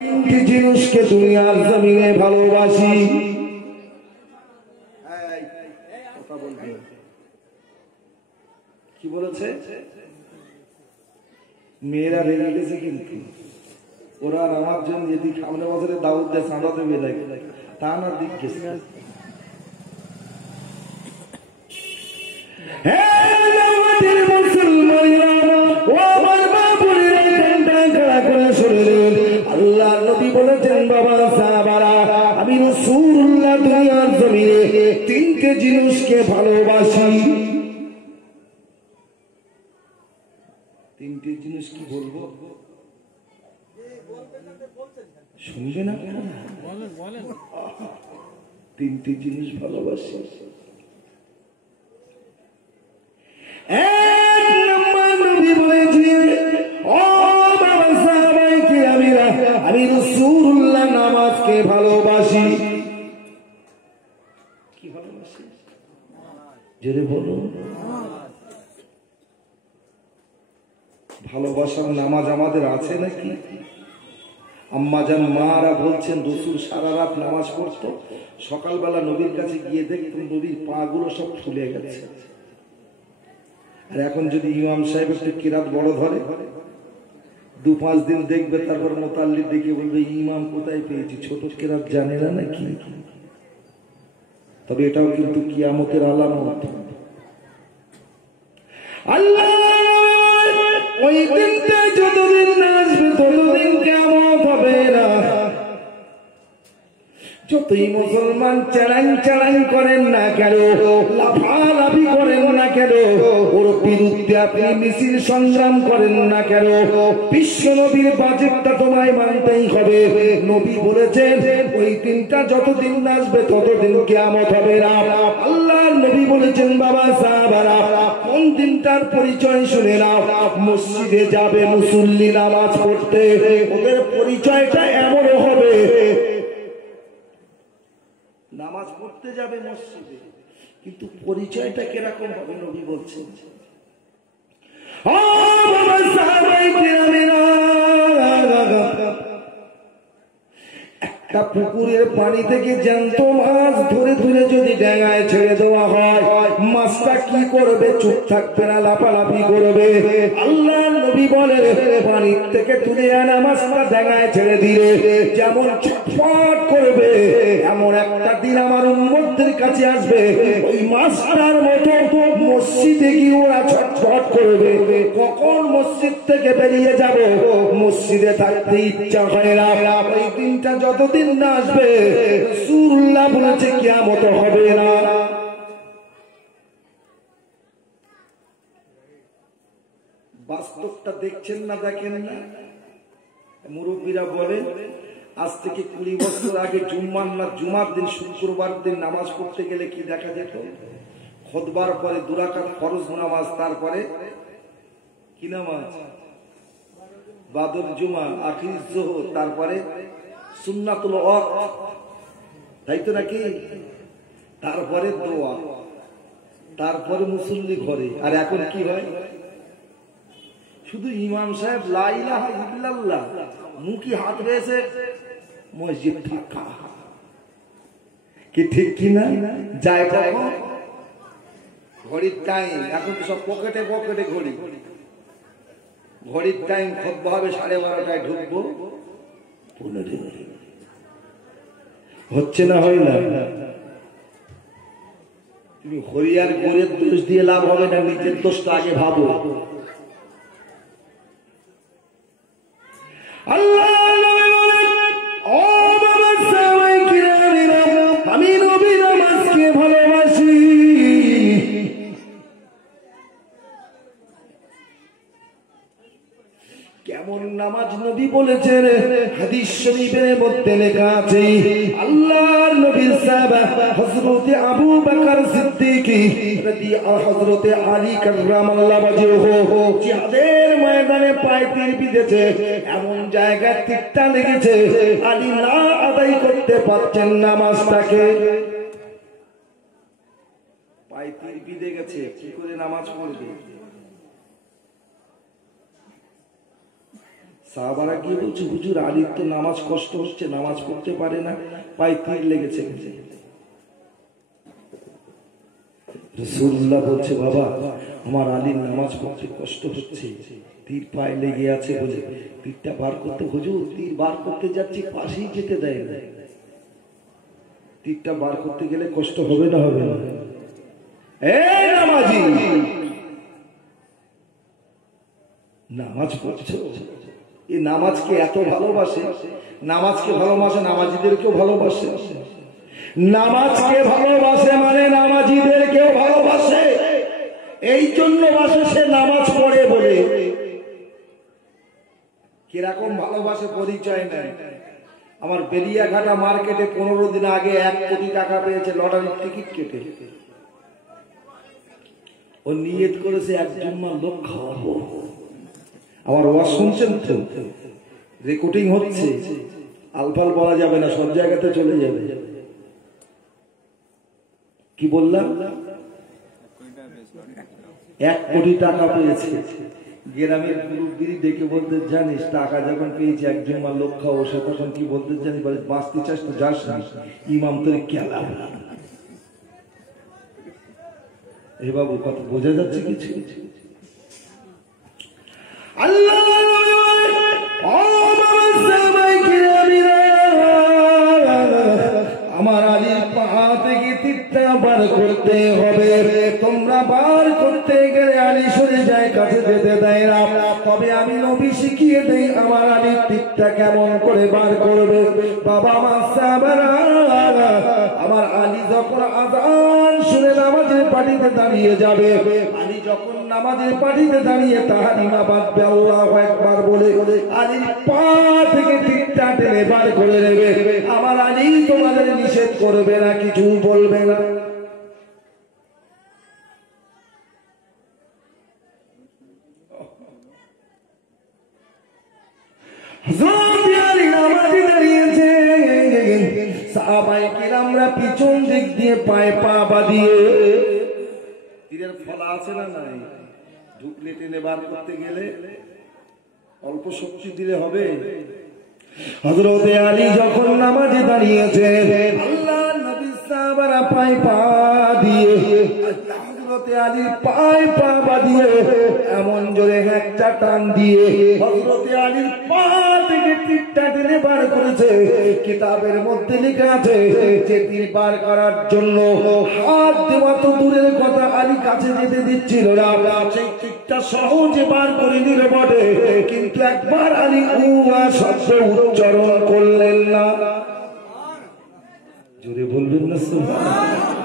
তিনটি জিনিসকে দুনিয়ার জমিনে ভালোবাসি। কি বলেছে? মেয়েরা রেগে গেছে, কিন্তু ওরা আমার জন্য যদি সামনে বছরে দাউদ দেয় চাঁদা দেবে লাগে, তা না দিক গেছে। আল্লাহ নবী বলেছেন, বাবা সাহাবারা, আমি রাসূলুল্লাহ দুনিয়ার জমিনে তিনটে জিনিসকে ভালোবাসি। তিনটে জিনিস কি বলবো? শুনবে না? তিনটে জিনিস ভালোবাসি। এক নম্বর নবী বলেছেন, ও বাবা সাহাবায়ে কিরামেরা, আমি রাসূলুল্লাহ নামাজকে ভালোবাসি। কি ভালোবাসি? জোরে বলো। ভালোবাসার নামাজ আমাদের আছে নাকি? আম্মাজান মারা বলছেন, রাসূল সারা রাত নামাজ পড়তো, সকালবেলা নবীর কাছে গিয়ে দেখতেন নবীর পা গুলো সব ফুলে গেছে। আর এখন যদি ইমাম সাহেব একটু কিরাত বড় ধরে, 2-5 দিন দেখবে, তারপর মোতাল্লিব দেখে বলবে, ইমাম কোথায় পেয়েছি, ছোট কিরাত জানে না নাকি? তবে এটাও কিন্তু কিয়ামতের আলামত। আল্লাহ ওই দিনটা যতদিন না আসবে ততদিন কিয়ামত হবে না। যতই মুসলমান চালান চালান করেন না কেন, লাফালাফি করেন না কেন, ওর বিরুদ্ধে আপনি মিছিল সংগ্রাম করেন না কেন, বিশ্ব নবীর বাজেটটা তোমায় মানতেই হবে। নবী বলেছেন, ওই দিনটা যতদিন না আসবে ততদিন কিয়ামত হবে না। আল্লাহর নবী বলেছেন, বাবা সাহাবারা, কোন দিনটার পরিচয় শুনে নাও। মসজিদে যাবে মুসল্লি নামাজ পড়তে, ওদের পরিচয়টা এমন হবে, নামাজ পড়তে যাবে মসজিদে, কিন্তু পরিচয়টা কিরকম হবে? নবী বলছেন, একটা পুকুরের পানি থেকে জ্যান্ত মাছ ধরে ধরে যদি ডাঙায় ছেড়ে দেওয়া হয়, মাছটা কি করবে? চুপ থাকবে না, লাফালাফি করবে। আল্লাহ নবী বলেন, পানির থেকে তুলে আনা মাছটা ডাঙায় ছেড়ে দিলে যেমন ছটফট করবে, এমন একটা দিন আমার উম্মতদের কাছে আসবে, ওই মাছটার মতো মসজিদে গিয়ে ওরা ছটফট করবে। কখন মসজিদ থেকে বেরিয়ে যাব? মসজিদে থাকতে ইচ্ছা হয় না। ওই দিনটা যতদিন না আসবে, রাসূলুল্লাহ বলেছে কিয়ামত হবে না। বাস্তবটা দেখছেন না, দেখেন না? মুরব্বীরা বলেন, আজ থেকে 20 বছর আগে জুমার দিন, শুক্রবার দিন নামাজ পড়তে গেলে কি দেখা যেত? খুতবার পরে 2 রাকাত ফরজ নামাজ, তারপরে কি নামাজ? বাদর জুমা, আখির যোহর, তারপরে সুন্নাতুল ওয়াক্ত, তাই তো নাকি? তারপরে দোয়া, তারপরে মুসল্লি ঘরে। আর এখন কি হয়? শুধু ইমাম সাহেব লা ইলাহা ইল্লাল্লাহ মুখে হাত রয়েছে, মসজিদ ফাঁকা। কি ঠিক কিনা? যায় কখন? ঘড়ির টাইম। এখন তো সব পকেটে পকেটে ঘড়ি। ঘড়ির টাইম, খুতবা হবে 12:30টায়, ঢুকবো 15 হচ্ছে না, হয় না? তুমি হরিয়ার গোরের দোষ দিয়ে লাভ হবে না, নিজের দোষটা আগে ভাবো। আল্লাহ ও বাবা সাহাবায়ে কিরামেরা, আমি নবী নামাজকে ভালোবাসি। কেমন নামাজ নবী বলেছেন? হাদিস শরীফের মধ্যে লেখা আছে, আল্লাহর নবীর সাহাবা হযরতে আবু বকর সিদ্দিক রাদিয়াল্লাহু, হযরতে আলী কাররামাল্লাহু ওয়াজহুহু জিহাদের ময়দানে পায়ে তীর বিঁধেছে, এমন জায়গায় তীরটা লেগেছে, আলী না আদায় করতে পারছেন নামাজটাকে। পায়ে তীর বিঁধে গেছে, কি করে নামাজ পড়বে? সাহাবারা গিয়ে বলছে, হুজুর আলীর তো নামাজ কষ্ট হচ্ছে, নামাজ পড়তে পারে না, পায়ে তীর লেগেছে। রাসূলুল্লাহ বলছে, বাবা আমার আলীর নামাজ পড়তে কষ্ট হচ্ছে, তীর পায়ে লেগে আছে বলে তীরটা বার করতে। হুজুর তীর বার করতে যাচ্ছি, পাশেই যেতে দেয় না। তীরটা বার করতে গেলে কষ্ট হবে না? হবে না? এই নামাজি, নামাজ পড়ছো, এই নামাজকে এত ভালোবাসে, নামাজকে ভালোবাসে, নামাজিদেরকেও ভালোবাসে। নামাজকে ভালোবাসে মানে নামাজিদেরকেও ভালোবাসে। এই জন্য বাসে সে নামাজ পড়ে বলে। কিরকম ভালোবাসে পরিচয় নেয়। আমার বেলিয়াঘাটা মার্কেটে 15 দিন আগে 1 কোটি টাকা পেয়েছে লটারির টিকিট কেটে। ও নিয়ত করেছে একজন লোক খাওয়াবো। আমার ওয়াজ শুনছেন তো? রেকর্ডিং হচ্ছে, আলফাল বলা যাবে না, সব জায়গাতে চলে যাবে। কি বললাম? 1 কোটি টাকা পেয়েছে। গ্রামের মুরব্বী ডেকে বলতে, জানিস টাকা যখন পেয়েছি একজন লোক খাওয়াবো, সে তখন কি বলতে জানি, বলে বাঁচতে চাস তো যাস না, ইমাম তোর কেলা। এ বাবু কত বোঝা যাচ্ছে কিছু? আল্লাহ আমার আলীর পা থেকে তীরটা বার করতে হবে। তোমরা বার করতে গেলে আলী সরে যায়, কাছে যেতে দেয় না। তবে আমি নবী শিখিয়ে দেই আমার আলীর তীরটা কেমন করে বার করবে। বাবা আমার সাহাবারা, আমার আলী যখন আযান শুনে নামাজের পাটিতে দাঁড়িয়ে যাবে, আলী যখন নামাজের পাটিতে দাঁড়িয়ে তাহরিমা বাঁধবে আল্লাহু আকবার বলে, আলীর পা থেকে তীরটা টেনে বার করে নেবে। আমার আলী তোমাদের নিষেধ করবে না, কিছু বলবে না। সাহাবায়ে কিরামরা পিছন দিক দিয়ে পায়ে পা বাঁধিয়ে, তীরের ফলা আছে না নাই, ঢুকলে টেনে বার করতে গেলে অল্প শক্তি দিলে হবে। হযরতে আলী যখন নামাজে দাঁড়িয়েছে, আল্লাহ নবী সাহাবারা পায়ে পা দিয়ে, হযরতে আলীর পায়ে পা বাঁধিয়ে এমন জোরে একটা টান দিয়ে হযরতে আলীর পা থেকে তীরটা টেনে বার করেছে। কিতাবের মধ্যে লেখা আছে যে তীর বার করার জন্য হাত দেওয়া তো দূরের কথা, আলী কাছে যেতে দিচ্ছিল না। সেই তীরটা সহজে বার করে নিল বটে, কিন্তু একবার আলী উয়া শব্দ উচ্চারণ করলেন না। জোরে বলবেন না সুবহানাল্লাহ।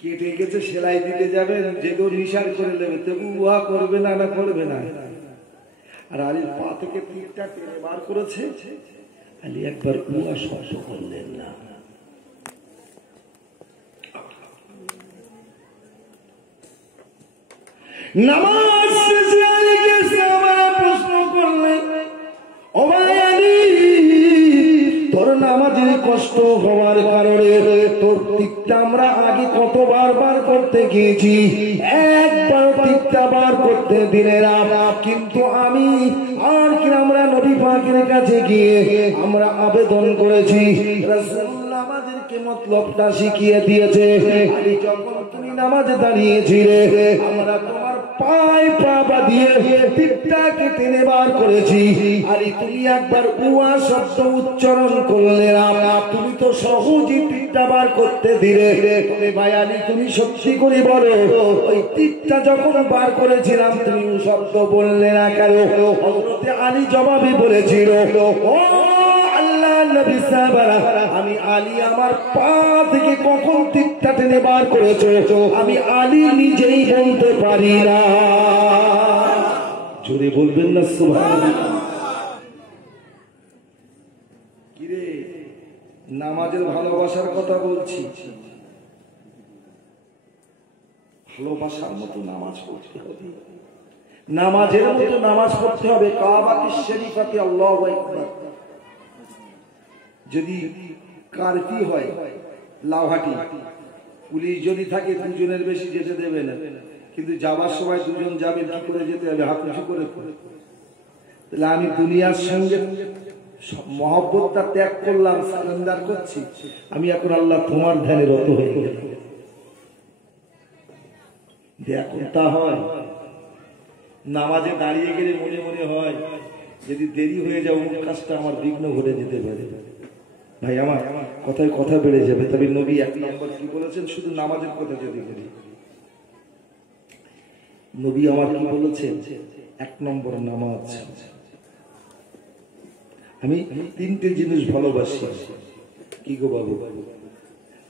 কেটে গেছে, সেলাই দিতে যাবেন, যে কেউ নিশান করে নেবে, তবু উহা করবে না, না করবে না। আর আলীর পা থেকে তীরটা টেনে বার করেছে, আলী একবার উহা শব্দ করলেন না। নামাজ শেষে আলীকে সাহাবারা প্রশ্ন করলেন, ও ভাই আলী, তোর নামাজের কষ্ট হওয়ার কারণে তোর তীরটা আমরা আগে কতবার বার করতে গিয়েছি, একবার তীরটা বার করতে দিলে না। কিন্তু আমি আর কি আমরা নবী পাকের কাছে গিয়ে আমরা আবেদন করেছি, রাসূলুল্লাহ আমাদেরকে মতলবটা শিখিয়ে দিয়েছে। আলী যখন তুমি নামাজে দাঁড়িয়েছিলে, আমরা তোমার পায়ে পা বাঁধিয়ে তীরটাকে টেনে বার করেছি। আলী তুমি একবার উয়া শব্দ উচ্চারণ করলে না, তুমি তো সহজেই তীরটা বার করতে দিলে। তবে ভাই আলী, তুমি সত্যি করে বলো, ওই তীরটা যখন বার করেছিলাম তুমি শব্দ বললে না কেন? হযরতে আলী জবাবে বলেছিল, ও আল্লাহ নবী সাহাবারা, আমি আলী আমার পা থেকে কখন তীরটা টেনে বার করেছো আমি আলী নিজেই বলতে পারি না। জোরে বলবেন না সুবহানাল্লাহ। কিরে, নামাজের ভালোবাসার কথা বলছি, ভালোবাসার মতো নামাজ পড়তে হবে, নামাজের মতো নামাজ পড়তে হবে। কাবাতুশ শরীফাতে আল্লাহু আকবার। যদি কারফি হয়, লাউহাটি পুলিশ যদি থাকে, দুজনের বেশি যেতে দেবে না। কিন্তু যাবার সময় দুজন যাবেন, কি করে যেতে হবে? হাত উঁচু করে। তাহলে আমি দুনিয়ার সঙ্গে মহব্বতটা ত্যাগ করলাম, সারেন্ডার করছি, আমি এখন আল্লাহ তোমার ধ্যানে রত হয়ে গেল। এখন তা হয় নামাজে দাঁড়িয়ে গেলে মনে মনে হয় যদি দেরি হয়ে যাও কাজটা আমার বিঘ্ন ঘটে যেতে পারে। ভাই আমার কথায় কথা বেড়ে যাবে। তবে নবী 1 নম্বর কি বলেছেন? শুধু নামাজের কথা যদি বলি, নবী আমার কি বলেছেন? 1 নম্বর নামাজ। আমি 3টে জিনিস ভালোবাসি। কি গো বাবু?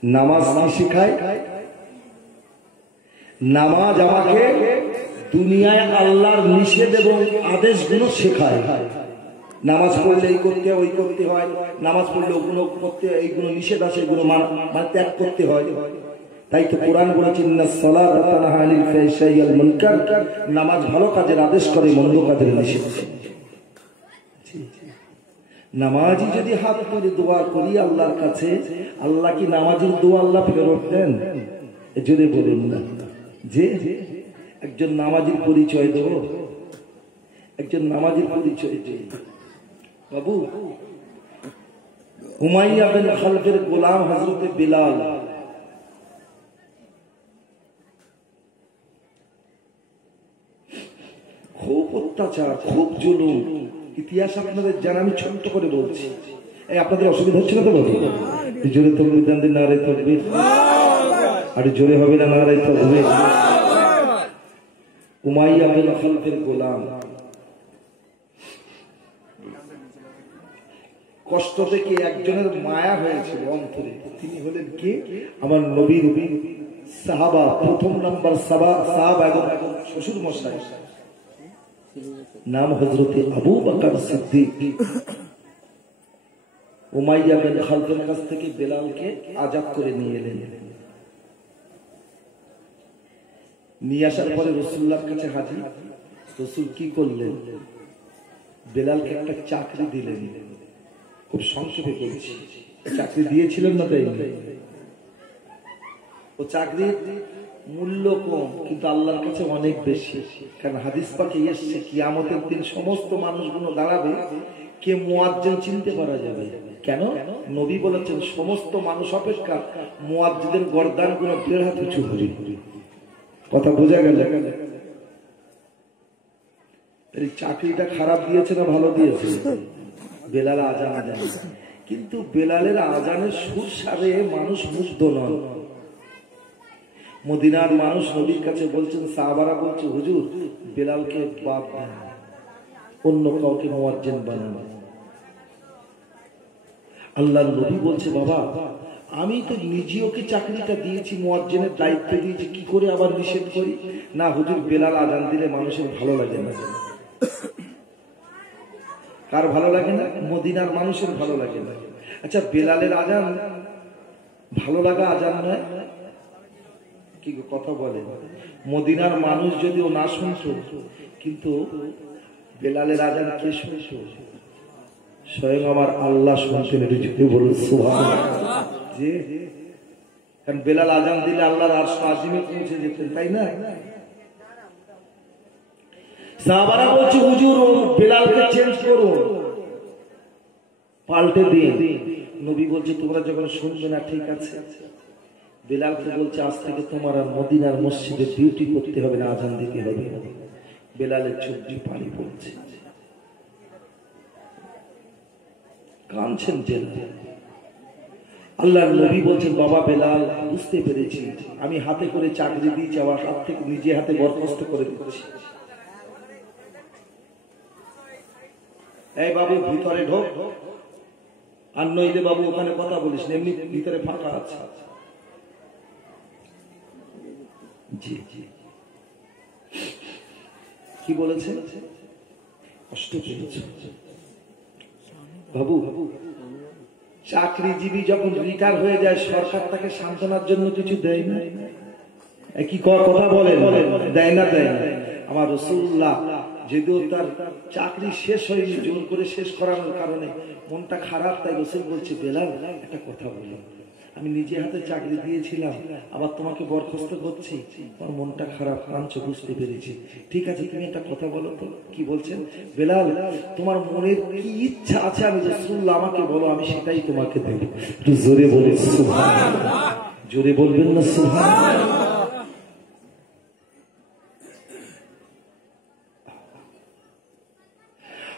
নামাজ কি শেখায়? নামাজ আমাকে দুনিয়ায় আল্লাহর নিষেধ এবং আদেশগুলো শেখায়। নামাজ পড়লে এই করতে হয়, ওই করতে হয়। নামাজ পড়লে ওগুলো করতে, এইগুলো নিষেধ আছে, এগুলো মানে ত্যাগ করতে হয়। তাই তো কোরআন বলেছেন, সালাত তানহা আনিল ফাহশাই ওয়াল মুনকার, নামাজ ভালো কাজের আদেশ করে, মন্দ কাজের নিষেধ করে। নামাজি যদি হাত তুলে দোয়া করি আল্লাহর কাছে, আল্লাহ কি নামাজির দোয়া আল্লাহ ফেরত দেন? যদি বলুন না যে একজন নামাজির পরিচয় দেব, একজন নামাজির পরিচয় দেব। বাবু, উমাইয়া বিন খালফের গোলাম হযরত বিলাল, খুব অত্যাচার, খুব জুলুম। ইতিহাস আপনাদের জানা, আমি ছোট্ট করে বলছি। এই আপনাদের অসুবিধা হচ্ছে না তো? বাবু জোরে তকবীর দেন, নারে তাকবীর। আর জোরে হবে না, নারে তাকবীর। উমাইয়া বিন খালফের গোলাম, কষ্ট থেকে একজনের মায়া হয়েছিল অন্তরে। তিনি হলেন কে? আমার নবীর সাহাবা, 1 নম্বর সাহাবা এবং শ্বশুর মশাই, নাম হযরতে আবু বকর সিদ্দিক। উমাইয়া বিন খালফের কাছ থেকে বেলালকে আজাদ করে নিয়ে এলেন। নিয়ে আসার পরে রাসূলুল্লাহর কাছে হাজির। রাসূল কি করলেন? বেলালকে একটা চাকরি দিলেন। খুব সংক্ষেপে বলছি, চাকরি দিয়েছিলেন না? তাই ও চাকরির মূল্য কম, কিন্তু আল্লাহর কাছে অনেক বেশি। কারণ হাদিস পাকে এসেছে কিয়ামতের দিন সমস্ত মানুষগুলো দাঁড়াবে, কে মুয়াজ্জিন চিনতে পারা যাবে। কেন? নবী বলেছেন সমস্ত মানুষ অপেক্ষা মুয়াজ্জিনের গর্দানগুলো 1.5 হাত উঁচু হবে। কথা বোঝা গেল? এই চাকরিটা খারাপ দিয়েছে না ভালো দিয়েছে? বেলাল আজান দেন, কিন্তু বেলালের আজানের সুর সারে মানুষ মুগ্ধ নন। মদিনার মানুষ নবীর কাছে বলছেন, সাহাবারা বলছে, হুজুর বেলালকে বাদ দেন, অন্য কাউকে মুয়াজ্জিন বানান। আল্লাহর নবী বলছে, বাবা আমি তো নিজে ওকে চাকরিটা দিয়েছি, মুয়াজ্জিনের দায়িত্ব দিয়েছি, কি করে আবার নিষেধ করি? না হুজুর, বেলাল আজান দিলে মানুষের ভালো লাগে না। কার ভালো লাগে না? মদিনার মানুষের ভালো লাগে না। আচ্ছা, বেলালের আজান ভালো লাগা আজান নয়? কি কথা বলে? মদিনার মানুষ যদিও না শুনতো, কিন্তু বেলালের আজান কে শুনতো? স্বয়ং আমার আল্লাহ শুনতেন। এটা যদি বলুন সুবহানাল্লাহ। যে কারণ বেলাল আজান দিলে আল্লাহর আরশ আজিমে পৌঁছে যেতেন, তাই না? সাহাবারা বলছে, হুজুর বেলালকে চেঞ্জ করো, পাল্টে দিন। নবী বলছে, তোমরা যখন শুনবে না ঠিক আছে। বেলালকে বলছে, আজ থেকে তোমার আর মদিনার মসজিদে ডিউটি করতে হবে না, আজান দিতে হবে। বেলালের চোখ দিয়ে পানি পড়ছে, কাঁদছেন বেলাল। আল্লাহর নবী বলছেন, বাবা বেলাল, বুঝতে পেরেছি, আমি হাতে করে চাকরি দিয়েছি, আমার হাত থেকে নিজে হাতে বরখাস্ত করে দিচ্ছি। এই বাবু ভিতরে ঢোক, আর নইলে বাবু ওখানে কথা বলিস, এমনি ভিতরে ফাঁকা আছে। জি জি, কি বলেছে? কষ্ট পেয়েছে বাবু। চাকরিজীবী যখন রিটায়ার হয়ে যায়, সরকার তাকে সান্ত্বনার জন্য কিছু দেয় না? কি কথা বলেন? দেয় না? দেয় না? আমার রাসূলুল্লাহ যদিও তার চাকরি শেষ হয়নি, জোর করে শেষ করানোর কারণে মনটা খারাপ, তাই রাসূল বলছে, বেলাল একটা কথা বলি। আমি নিজে হাতে চাকরি দিয়েছিলাম, আবার তোমাকে বরখাস্ত করছি, আমার মনটা খারাপ, কাঁদছো, বুঝতে পেরেছি। ঠিক আছে, তুমি একটা কথা বলো তো। কি বলছেন? বেলাল, তোমার মনের কি ইচ্ছা আছে আমি রাসূলুল্লাহ আমাকে বলো, আমি সেটাই তোমাকে দেব। একটু জোরে বলে সুবহানাল্লাহ। জোরে বলবেন না সুবহানাল্লাহ?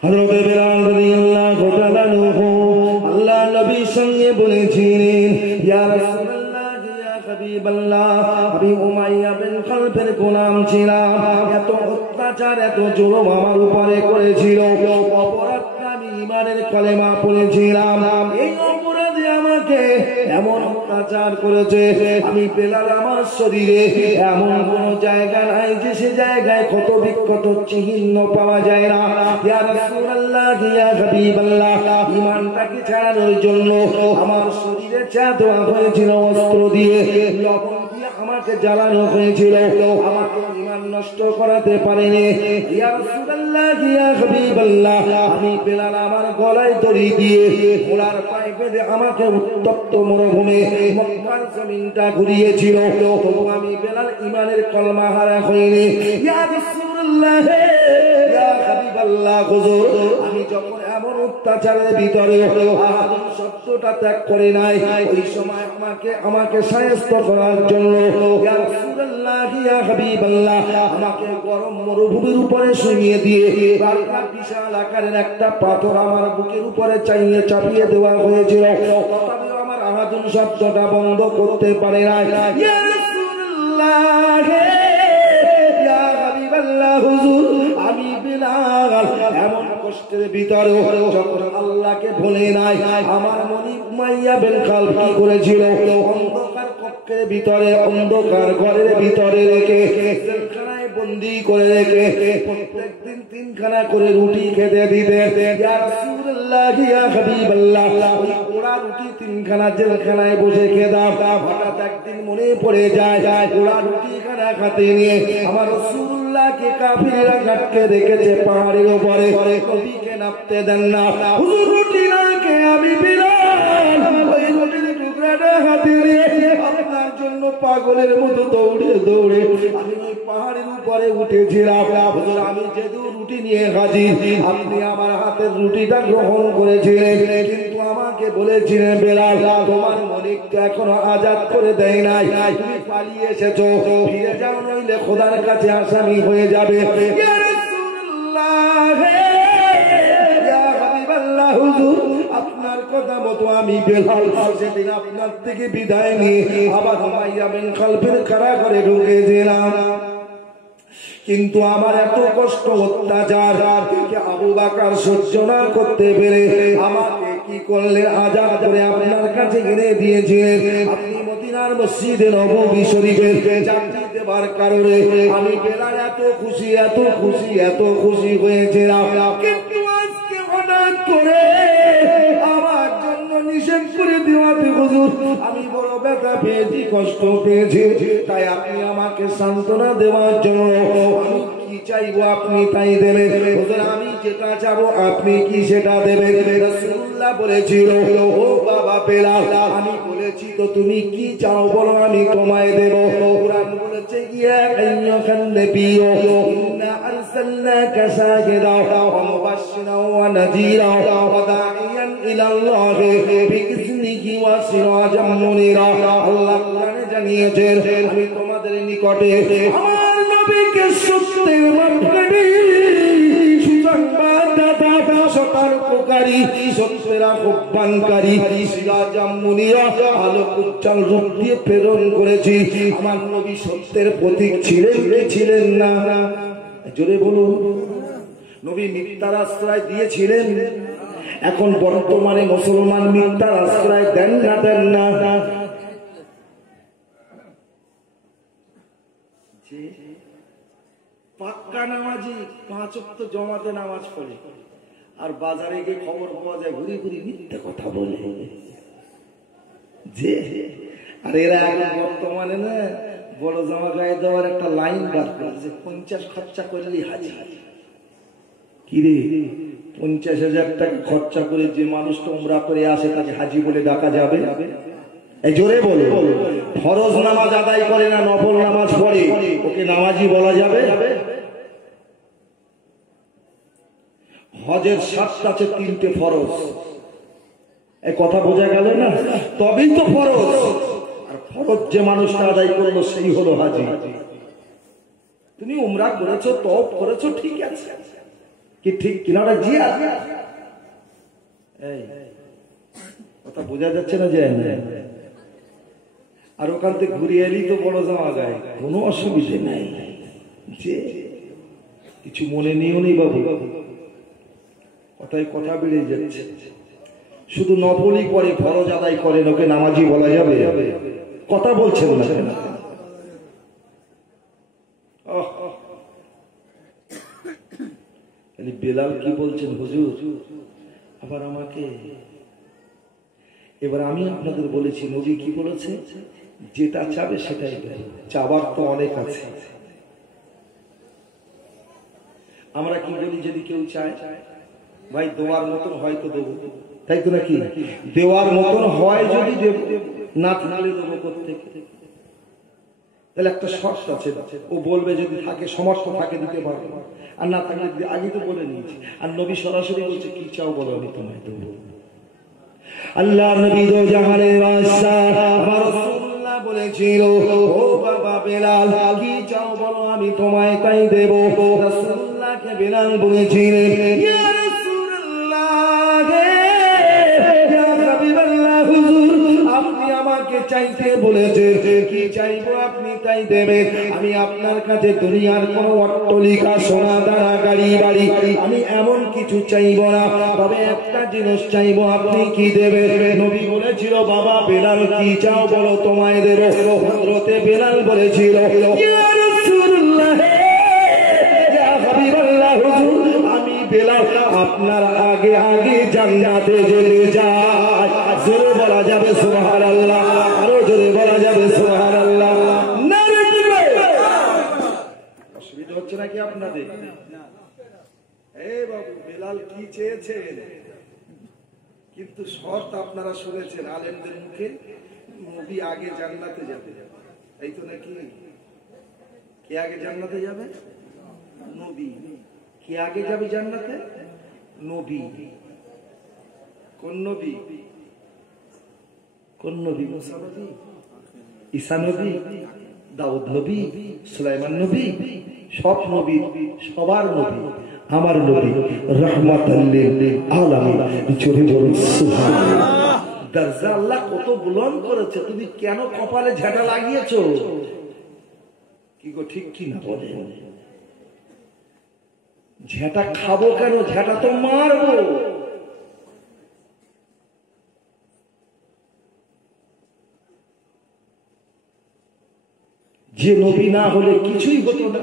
হযরত বেলাল রাদিয়াল্লাহু তাআলা আল্লাহ নবীর সঙ্গে বলেছিলেন, ইয়া রাসূলুল্লাহ, ইয়া হাবিবাল্লাহ, আমি উমাইয়া বিন খালফের গোলাম ছিলাম। এত অত্যাচার, এত জুলুম আমার উপরে করেছিল। অপরাধটা আমি ঈমানের কালেমা পড়েছিলাম, এই অপরাধে আমাকে এমন অত্যাচার করেছে। আমি বেলাল, আমার শরীরে এমন কোন জায়গা নাই যে সে জায়গায় ক্ষত বিক্ষত চিহ্ন পাওয়া যায় না। ইয়া রাসূলুল্লাহ, ইয়া হাবিবাল্লাহ, ঈমানটাকে ছাড়ানোর জন্য আমার শরীরে চা দেওয়া হয়েছিল অস্ত্র দিয়ে, লবণ দিয়ে আমাকে জ্বালানো হয়েছিল, আমাকে ঈমান নষ্ট করাতে পারেনি। ইয়া রাসূলুল্লাহ, ইয়া হাবিবাল্লাহ, আমি বেলাল আমার গলায় দড়ি দিয়ে ঘোড়ার পায়ে বেঁধে আমাকে উত্তপ্ত মরুভূমি মক্কার জমিনটা ঘুরিয়েছিল, তবু আমি বেলাল ঈমানের কলমা হারা হইনি। ইয়া রাসূলুল্লাহ, ইয়া হাবিবাল্লাহ, হুজুর, আমি যখন এমন অত্যাচারের ভিতরে আহাদুন শব্দটা ত্যাগ করে নাই, ওই সময় আমাকে শায়েস্ত করার জন্য ইয়া রাসূলুল্লাহ, ইয়া হাবিবাল্লাহ, আমাকে গরম মরুভূমির উপরে শুইয়ে দিয়ে একটা বিশাল আকারের একটা পাথর আমার বুকের উপরে চাপিয়ে দেওয়া হয়েছিল। তথাপিও আমার আহাদুন শব্দটা বন্ধ করতে পারে নাই। ইয়া রাসূলুল্লাহ, ইয়া হাবিবাল্লাহ, হুজুর, আমি বেলাল এমন কষ্টের ভিতরে যখন আল্লাহকে ভুলে নাই, আমার মনি উমাইয়া বিন খালফ কি করেছিল? অন্ধকার কক্ষের ভিতরে, অন্ধকার ঘরের ভিতরে রেখে, জেলখানায় বন্দী করে রেখে প্রত্যেকদিন 3খানা করে রুটি খেতে দিতেন। ইয়া রাসূলুল্লাহ, ইয়া হাবিবাল্লাহ, ওই পোড়া রুটি 3খানা জেলখানায় বসে খেতাম। হঠাৎ একদিন মনে পড়ে যায়, পোড়া রুটি খানা খাতে নিয়ে আমার রাসূলুল্লাহকে কাফিররা আটকে রেখেছে পাহাড়ের উপরে, নবীকে নামতে দেন না। হুজুর, রুটি না খেয়ে আমি বেলাল ওই রুটির টুকরাটা হাতে নিয়ে আপনার জন্য পাগলের মতো দৌড়ে দৌড়ে আমি ওই পাহাড়ের উপরে উঠেছিলাম। হুজুর, আমি যেহেতু রুটি নিয়ে হাজির, আপনি আমার হাতের রুটিটা গ্রহণ করেছিলেন, কিন্তু আমাকে বলেছিলেন, বেলাল, তোমার মালিককে এখনো আজাদ করে দেয় নাই, তুমি পালিয়ে এসেছো, ফিরে যাও, নইলে খোদার কাছে আসামি হয়ে যাবে। ইয়া রাসূলুল্লাহ, ইয়া হাবিবাল্লাহ, হুজুর, আপনার কথা মতো আমি বেলাল সেদিন আপনার থেকে বিদায় নিয়ে আবার উমাইয়া বিন খালফের কারাগারে ঢুকেছিলাম। কিন্তু আমার এত কষ্ট, অত্যাচার আবু বকর সহ্য না করতে পেরে আমাকে কি করলে? আজাদ করে আপনার কাছে এনে দিয়েছিলেন। আপনি মদিনার মসজিদে নববী শরীফের চাকরি দেবার কারণে আমি বেলাল এত খুশি, এত খুশি, এত খুশি হয়েছিলাম। কিন্তু আজকে হঠাৎ করে আমার জন্য নিষেধ করে দেওয়াতে হুজুর আমি বড় ব্যথা পেয়েছি, কষ্ট পেয়েছি। তাই আপনি আমাকে সান্ত্বনা দেওয়ার জন্য আমি কি চাইবো আপনি তাই দেবেন। হুজুর, আমি যেটা চাবো আপনি কি সেটা দেবেন? রাসূলুল্লাহ বলেছিল, ও বাবা বেলাল, আমি বলেছি তো তুমি কি চাও বলো, আমি তোমায় দেব। কুরআন বলেছে, ইয়া আইয়ুহান নাবিয়্যু ইন্না আরসালনাকা শাহিদাও ওয়া মুবাশশিরাও ওয়া নাযীরাও ওয়া দাঈয়ান ইলাল্লাহি বিইজনিহি ওয়া সিরাজাম মুনীরা। আল্লাহ কুরআনে জানিয়েছেন, আমি তোমাদের নিকটে আমার নবীকে সত্যের মাপকাঠি, সুসংবাদদাতা, সতর্ককারী, সত্যের আহ্বানকারী, সিরাজাম মুনীরা, আলোক উজ্জ্বল রূপ দিয়ে প্রেরণ করেছি। আমার নবী সত্যের প্রতীক ছিলেন কি ছিলেন না? জোরে বলুন। নবী মিথ্যার আশ্রয় দিয়েছিলেন? এখন বর্তমানে মুসলমান মিথ্যার আশ্রয় দেন না, দেন না? পাক্কা নামাজি 5 ওয়াক্ত জমাতে নামাজ পড়ে, আর বাজারে গিয়ে খবর পাওয়া যায় ঘুরি ঘুরি মিথ্যা কথা বলে যে। আর এরা এখন বর্তমানে না বড় জামা গায়ে দেওয়ার একটা লাইন বার করেছে, 50 খরচা করলেই হাজি। কিরে, 50,000 টাকা খরচা করে যে মানুষটা উমরা করে আসে তাকে হাজি বলে ডাকা যাবে? এই জোরে বলে, ফরজ নামাজ আদায় করে না, নফল নামাজ পড়ে, ওকে নামাজি বলা যাবে? হজের 7 আছে, 3টে ফরজ, এই কথা বোঝা গেল না? তবেই তো ফরজ। আর ফরজ যে মানুষটা আদায় করলো সেই হলো হাজি। তুমি উমরা করেছো, তওয়াফ করেছো, ঠিক আছে, কি ঠিক কিনারা জি আছে? এই কথা বোঝা যাচ্ছে না? যে আর ওখান থেকে ঘুরিয়ে এলি তো বড় যাওয়া যায়, কোনো অসুবিধে নাই। যে কিছু মনে নিও নি বাবু, কথায় কথা বেড়ে যাচ্ছে। শুধু নফলই করে, ফরজ আদায় করেন, ওকে নামাজি বলা যাবে? কথা বলছেন না কেন? বেলাল কি বলছেন হুজুর? আবার আমাকে এবার আমি আপনাদের বলেছি, নবী কি বলেছে? যেটা চাবে সেটাই দেবে। চাবার তো অনেক আছে। আমরা কি বলি, যদি কেউ চায় ভাই দেওয়ার মতন হয়তো দেবো, তাই তো নাকি? দেওয়ার মতন হয় যদি দেব, না থাকলে দেবো কোত্থেকে? তাহলে একটা শর্ত আছে, ও বলবে যদি থাকে, সমর্থ থাকে দিতে পারবে, আর না থাকলে আগে তো বলে নিয়েছি। আর নবী সরাসরি বলছে, কি চাও বলো, আমি তোমায় দেবো। আল্লাহ নবী দো জাহানের বাদশাহ আমার রাসূলুল্লাহ বলেছিল, ও বাবা বেলাল, কি চাও বলো, আমি তোমায় তাই দেব। রাসূলুল্লাহকে বেলাল বলেছিলেন, ইয়া রাসূলুল্লাহ, ইয়া হাবিবাল্লাহ, হুজুর আপনি আমাকে চাইতে বলেছেন, কি চাইবো আপনি তাই দেবেন। আমি আপনার কাছে দুনিয়ার কোনো অট্টালিকা, সোনা দানা, গাড়ি বাড়ি আমি এমন কিছু চাইবো না, তবে একটা জিনিস চাইবো, আপনি কি দেবেন? নবী বলেছিল, বাবা বেলাল কি চাও বলো, তোমায় দেব। হযরতে বেলাল বলেছিল, ইয়া রাসূলুল্লাহ, ইয়া হাবিবাল্লাহ, হুজুর আমি বেলাল আপনার আগে আগে জান্নাতে যেতে চাই। জোরে বলা যাবে সুবহানাল্লাহ? আরো জোরে বলা যাবে সুবহানাল্লাহ? নারে দিবে। অসুবিধা হচ্ছে নাকি আপনাদের? এই বাবু, বেলাল কি চেয়েছেন? কিন্তু শর্ত আপনারা শুনেছেন আলেমদের মুখে, নবী আগে জান্নাতে যাবে, এই তো নাকি? কে আগে জান্নাতে যাবে? নবী। কে আগে যাবে জান্নাতে? নবী। কোন নবী? কোন নবী? মুসা নবী, ঈসা নবী, দাউদ নবী, সুলাইমান নবী, সব নবী, সবার নবী আমার নবী রাহমাতাল লিল আলামিন। জোরে বলুন সুবহানাল্লাহ। দরজা আল্লাহ কত বুলন্দ করেছে, তুমি কেন কপালে ঝাঁটা লাগিয়েছো? কি গো, ঠিক কি না বলে? ঝাঁটা খাবো কেন? ঝাঁটা তো মারবো। যে নবী না হলে কিছুই হতো না,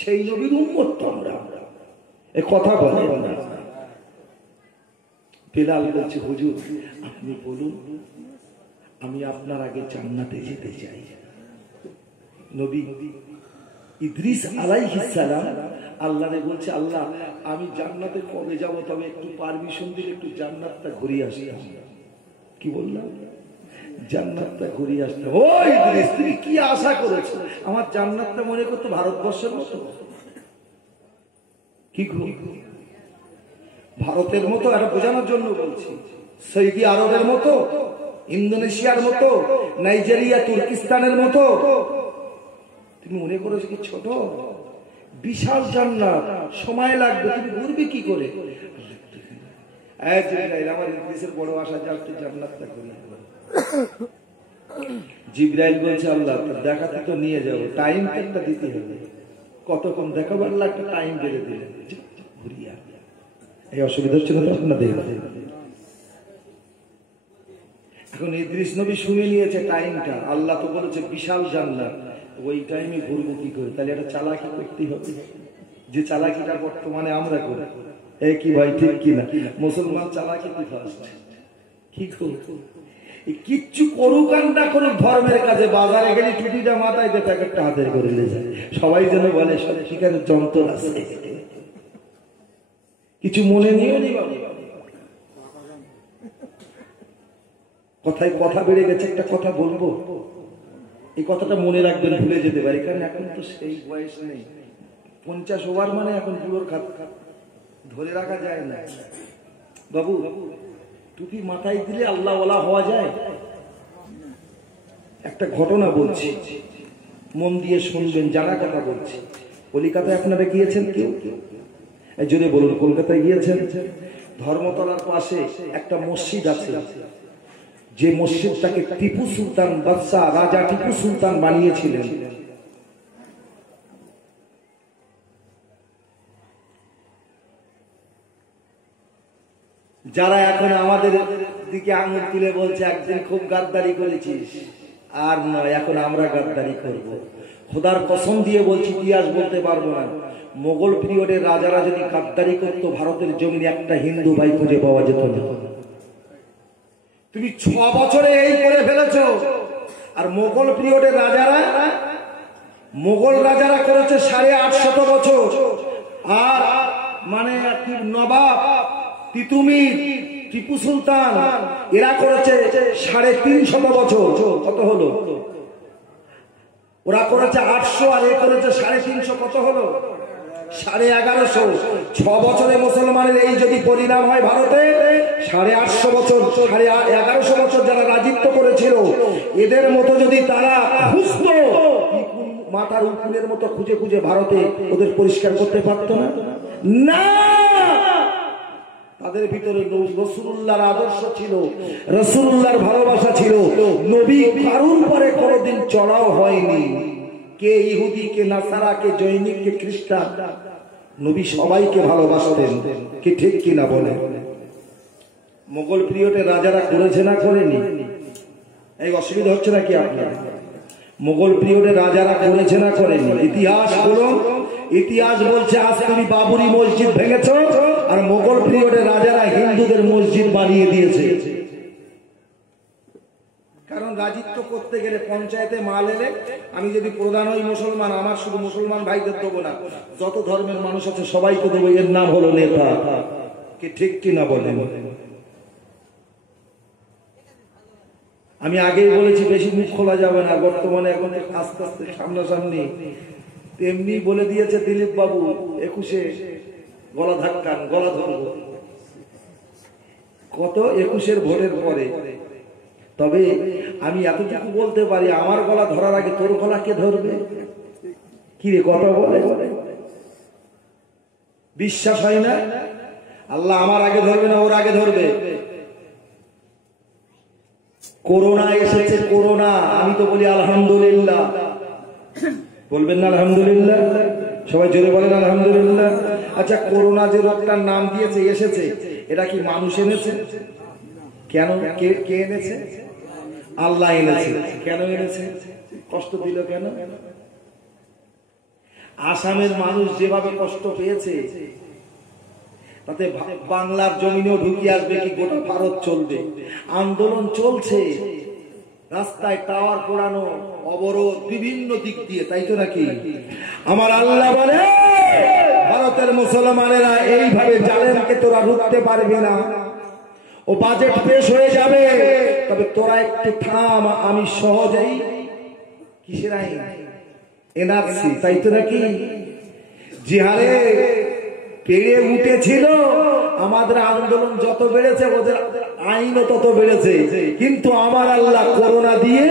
সেই নবীর উম্মত তো আমরা। এ কথা বলে না। বেলাল বলছে, হুজুর আপনি বলুন, আমি আপনার আগে জান্নাতে যেতে চাই। নবী ইদ্রিস আলাইহিস সালাম আল্লাহরে বলছে, আল্লাহ আমি জান্নাতে কবে যাব, তবে একটু পারমিশন দিলে একটু জান্নাতটা ঘুরিয়ে আসতাম। কি বললাম? জান্নাতটা ঘুরিয়ে আসতাম। ও ইদ্রিস, তুমি কি আশা করেছো? আমার জান্নাতটা মনে করতো ভারতবর্ষের মতো? কি ভারতের মতো? এটা বোঝানোর জন্য বলছি। সৌদি আরবের মতো, ইন্দোনেশিয়ার মতো, নাইজেরিয়া, তুর্কিস্তানের মতো তুমি মনে করেছো কি ছোট? বিশাল জান্নাত, সময় লাগবে, তুমি ঘুরবে কি করে? আমার ইংলিশের বড় আশা, যাও তুই জান্নাতটা ঘুরিয়ে। জিবরাইল বলছে, আল্লাহ দেখাতে তো নিয়ে যাবো, টাইম একটা দিতে হবে, কতক্ষণ দেখাবার একটা টাইম বেড়ে দিলেন, ঘুরিয়ে। এই অসুবিধা হচ্ছে না তো আপনাদের? এখন ইদ্রিস নবী শুনে নিয়েছে টাইমটা, আল্লাহ তো বলেছে বিশাল জান্নাত, ওই টাইমে ঘুরবো কি করে? তাহলে একটা চালাকি করতেই হবে, যে চালাকিটা বর্তমানে আমরা করি। কি ভাই, ঠিক কিনা? মুসলমান চালাকি কি ফার্স্ট? কি কিচ্ছু করুক আর না করুক, ধর্মের কাজে বাজারে গেলে টুটিটা মাথায় দিয়ে প্যাকেটটা হাতে করে নিয়ে যায়, সবাই যেন বলে সত্যিকারের যন্ত্র আছে। কিছু মনে নিও নি বাবা, কথায় কথা বেড়ে গেছে। একটা কথা বলবো, এই কথাটা মনে রাখবেন, ভুলে যেতে পারি, কারণ এখন তো সেই বয়স নেই। 50 ওভার মানে এখন বুড়োর খাত ধরে রাখা যায় না। বাবু, টুপি মাথায় দিলে আল্লাহ ওয়ালা হওয়া যায়? একটা ঘটনা বলছি, মন দিয়ে শুনবেন, জানা কথা বলছি। কলিকাতায় আপনারা গিয়েছেন কেউ? জোরে বলুন, কলকাতায় গিয়েছেন? ধর্মতলার পাশে একটা মসজিদ আছে, যে মসজিদটাকে টিপু সুলতান বাদশাহ, রাজা টিপু সুলতান বানিয়েছিলেন। যারা এখন আমাদের দিকে আঙুল তুলে বলছে একদিন খুব গাদ্দারি করেছিস, আর নয়, এখন আমরা গাদ্দারি করব। খোদার কসম দিয়ে বলছি, ইতিহাস বলতে পারবো না, মোগল পিরিয়ডের রাজারা যদি গাদ্দারি করতো, ভারতের জমিনে একটা হিন্দু ভাই খুঁজে পাওয়া যেত না। তুমি 6 বছরে এই করে ফেলেছো। আর মোগল পিরিয়ডের রাজারা, মোগল রাজারা করেছে 850 বছর। আর মানে নবাব তিতুমির, টিপু সুলতান, এরা করেছে 350 বছর। কত হলো? ওরা করেছে 800 আর এ করেছে 350, কত হলো? 1150। 6 বছরে মুসলমানের এই যদি পরিণাম হয় ভারতে, 850 বছর, 1150 বছর যারা রাজত্ব করেছিল, এদের মতো যদি তারা খুঁজতো, মাথার উকুনের মতো খুঁজে খুঁজে ভারতে, ওদের পরিষ্কার করতে পারতো না? না, তাদের ভিতরে রাসূলুল্লাহর আদর্শ ছিল, রাসূলুল্লাহর ভালোবাসা ছিল। নবী কারুর পরে কোনোদিন চড়াও হয়নি, কে ইহুদি, কে নাসারা, কে জৈনিক, কে খ্রিস্টান, নবী সবাইকে ভালোবাসতেন। কি ঠিক কিনা বলে? মোগল পিরিয়ডে রাজারা করেছে না করেনি? এই অসুবিধা হচ্ছে নাকি আপনার? মোগল পিরিয়ডে রাজারা করেছে না করেনি? ইতিহাস বলুন। ইতিহাস বলছে আজ তুমি বাবরি মসজিদ ভেঙেছ, আর মোগল পিরিয়ডে রাজারা হিন্দুদের মসজিদ বানিয়ে দিয়েছে। কারণ রাজত্ব করতে গেলে পঞ্চায়েতে মাল এলে, আমি যদি প্রধান হই মুসলমান, আমার শুধু মুসলমান ভাইদের দেবো না, যত ধর্মের মানুষ আছে সবাইকে দেবো। এর নাম হলো নেতা। কি ঠিক কিনা বলেন? আমি আগেই বলেছি, বেশি মুখ খোলা যাবে না বর্তমানে, এখন আস্তে আস্তে সামনাসামনি। তেমনি বলে দিয়েছে দিলীপ বাবু, 21-এ গলা ধাক্কান, গলা ধরব। কত? 21-এর ভোটের পরে। তবে আমি এতটুকু বলতে পারি, আমার গলা ধরার আগে তোর গলা কে ধরবে? কি রে, কথা বলে? বিশ্বাস হয় না? আল্লাহ আমার আগে ধরবে না, ওর আগে ধরবে। করোনা এসেছে, করোনা, আমি তো বলি আলহামদুলিল্লাহ। বলবেন না আলহামদুলিল্লাহ? সবাই জোরে বলেন আলহামদুলিল্লাহ। আচ্ছা, করোনা যে রোগটার নাম দিয়েছে, এসেছে, এটা কি মানুষ এনেছে? কেন? কে এনেছে? আল্লাহ এনেছে। কেন এনেছে? কষ্ট দিল কেন? আসামের মানুষ যেভাবে কষ্ট পেয়েছে, তাতে বাংলার জমিনেও ঢুকিয়ে আসবে কি গোটা ভারত চলবে? আন্দোলন চলছে, রাস্তায় টাওয়ার পোড়ানো, অবরোধ বিভিন্ন দিক দিয়ে, তাই তো নাকি? আমার আল্লাহ বলে, ভারতের মুসলমানেরা এইভাবে জালেমকে তোরা রুখতে পারবি না। ও বাজেট পেশ হয়ে যাবে, তবে তোরা একটু থাম, আমি সহজেই কিসের আইন? এনআরসি, তাই তো নাকি? জিহারে পেয়ে উঠেছিল, আমাদের আন্দোলন যত বেড়েছে, ওদের আইনও তত বেড়েছে। কিন্তু আমার আল্লাহ করোনা দিয়ে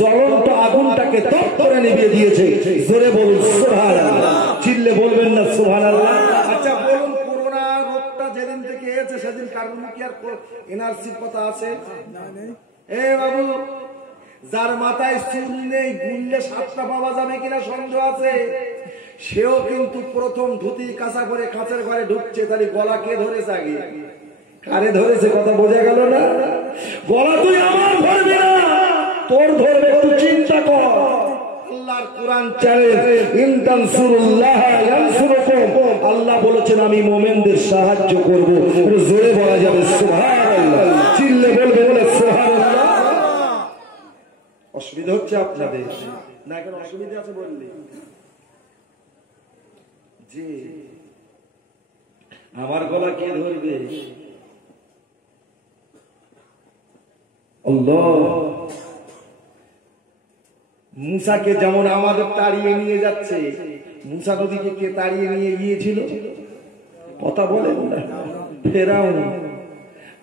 জ্বলন্ত আগুনটাকে তপ করে নিভিয়ে দিয়েছে। জোরে বলুন সুবহানাল্লাহ। চিল্লে বলবেন না সুবহানাল্লাহ? আচ্ছা বলুন, করোনা রোগটা যেদিন থেকে এসেছে, সেদিন কারণ কি আর এনআরসির কথা আছে? এ বাবু, যার মাথায় চুল নেই, গুনলে 7টা পাওয়া যাবে কিনা সন্দেহ আছে, সেও কিন্তু প্রথম ধুতি কাঁচা করে কাঁচের ঘরে ঢুকছে। তাহলে গলা কে ধরেছে আগে? কারে ধরেছে? কথা বোঝা গেল না? গলা তুই আমার ধরবি না, তোর ধরবে, একটু চিন্তা কর। আল্লাহর কোরআন চ্যালেঞ্জ, ইন তানসুরুল্লাহ ইয়ানসুরকুম। আল্লাহ বলেছেন আমি মুমিনদের সাহায্য করব। জোরে বলা যাবে সুবহানাল্লাহ, চিল্লে বলবে বলে সুবহানাল্লাহ। অসুবিধা হচ্ছে আপনাদের না? এখন অসুবিধা আছে বললে যে আমার গলা কে ধরবে? আল্লাহ, মুসাকে যেমন আমাদের তাড়িয়ে নিয়ে যাচ্ছে, মুসা নদীকে কে তাড়িয়ে নিয়ে গিয়েছিল? কথা বলেন না। ফেরাউন।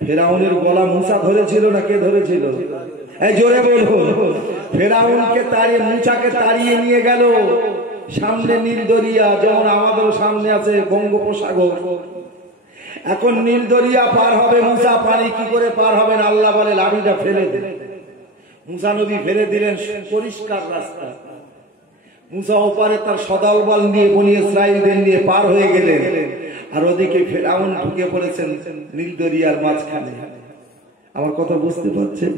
ফেরাউনের গলা মুসা ধরেছিল না কে ধরেছিল? এই জোরে বলুন। ফেরাউনকে তাড়িয়ে, মুসাকে তাড়িয়ে নিয়ে গেল। সামনে নীল দরিয়া, যেমন আমাদের সামনে আছে বঙ্গোপসাগর। এখন নীল দরিয়া পার হবে মুসা, পানি কি করে পার হবেন? আল্লাহ বলে লাঠিটা ফেলে দেন। মুসা নবী ফেলে দিলেন, পরিষ্কার রাস্তা। মুসা ওপারে তার সদাল বল নিয়ে বনি ইসরাইলদের নিয়ে পার হয়ে গেলেন, আর ওদিকে ফেরাউন ঢুকে পড়েছেন নীল দরিয়ার মাঝখানে। আমার কথা বুঝতে পারছেন?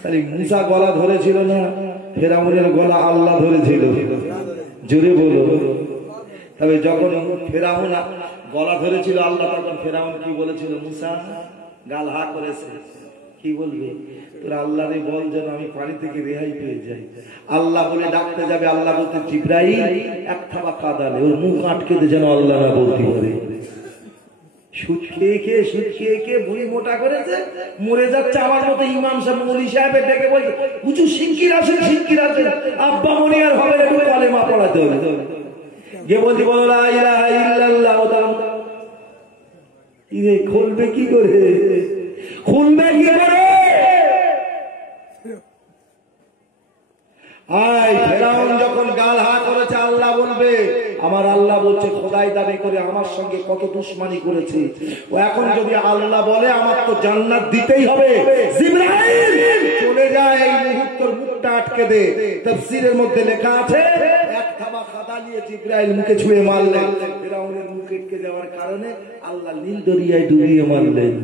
তাহলে মুসা গলা ধরেছিল না, ফেরাউনের গলা আল্লাহ ধরেছিল। জোরে বলো। তবে যখন ফেরাউন গলা ধরেছিল আল্লাহ, তখন ফেরাউন কি বলেছিল? মুসা গাল হা করেছে, কি বলবে? তোরা আল্লাহ রে বল যেন আমি পানি থেকে রেহাই পেয়ে যাই। আল্লাহ বলে ডাকতে যাবে, আল্লাহ বলতে জিবরাইল এক থাবা কাঁদালে ওর মুখ আটকে দে যেন আল্লাহ না বলতে পারে। সুদ খেয়ে খেয়ে বুড়ি মোটা করেছে, মরে যাচ্ছে। আমার মতো ইমাম সাহেব মৌলী সাহেবের ডেকে বলছে, উঁচু শিগগির আসেন, শিগগির আসেন, আব্বা মনি আর হবে না, একটু কালেমা পড়াতে হবে। গিয়ে বলছি বলো লা ইলাহা ইল্লাল্লাহ। খুলবে কি করে? খুলবে কি করে? ফেরাউন যখন গাল হা করেছে, আল্লাহ বলবে, আমার আল্লাহ বলছে খোদাই দাবি করে আমার সঙ্গে কত দুশমনি করেছে ও, এখন যদি আল্লাহ বলে আমার তো জান্নাত দিতেই হবে। জিবরাইল চলে যায়, এই মুহূর্তের মুখটা আটকে দে। তাফসীরের মধ্যে লেখা আছে, এক থাবা কাদা নিয়ে জিবরাইল মুখে ছুঁয়ে মারলেন। ফেরাউনের মুখ আটকে যাওয়ার কারণে আল্লাহ নীল দরিয়ায় ডুবিয়ে মারলেন।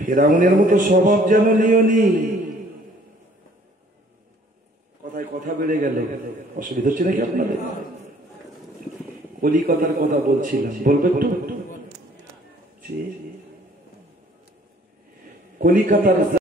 ফেরাউনের মতো স্বভাব যেন নিয়নি। কথায় কথা বেড়ে গেল, অসুবিধা হচ্ছে নাকি আপনাদের? কলিকাতার কথা বলছিলাম, বলবে একটু? কলিকাতার